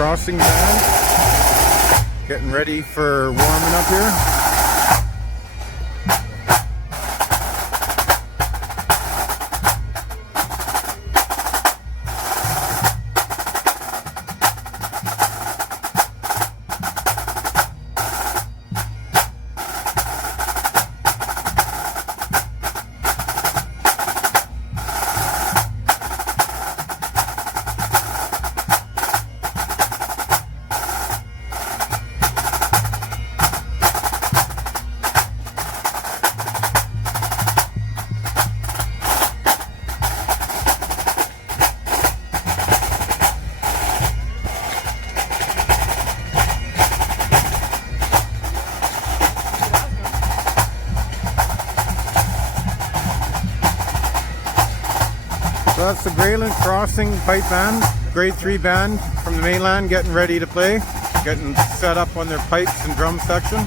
crossing band. Getting ready for warming up here. So that's the Highland crossing pipe band, grade 3 band from the mainland, getting ready to play, getting set up on their pipes and drum section.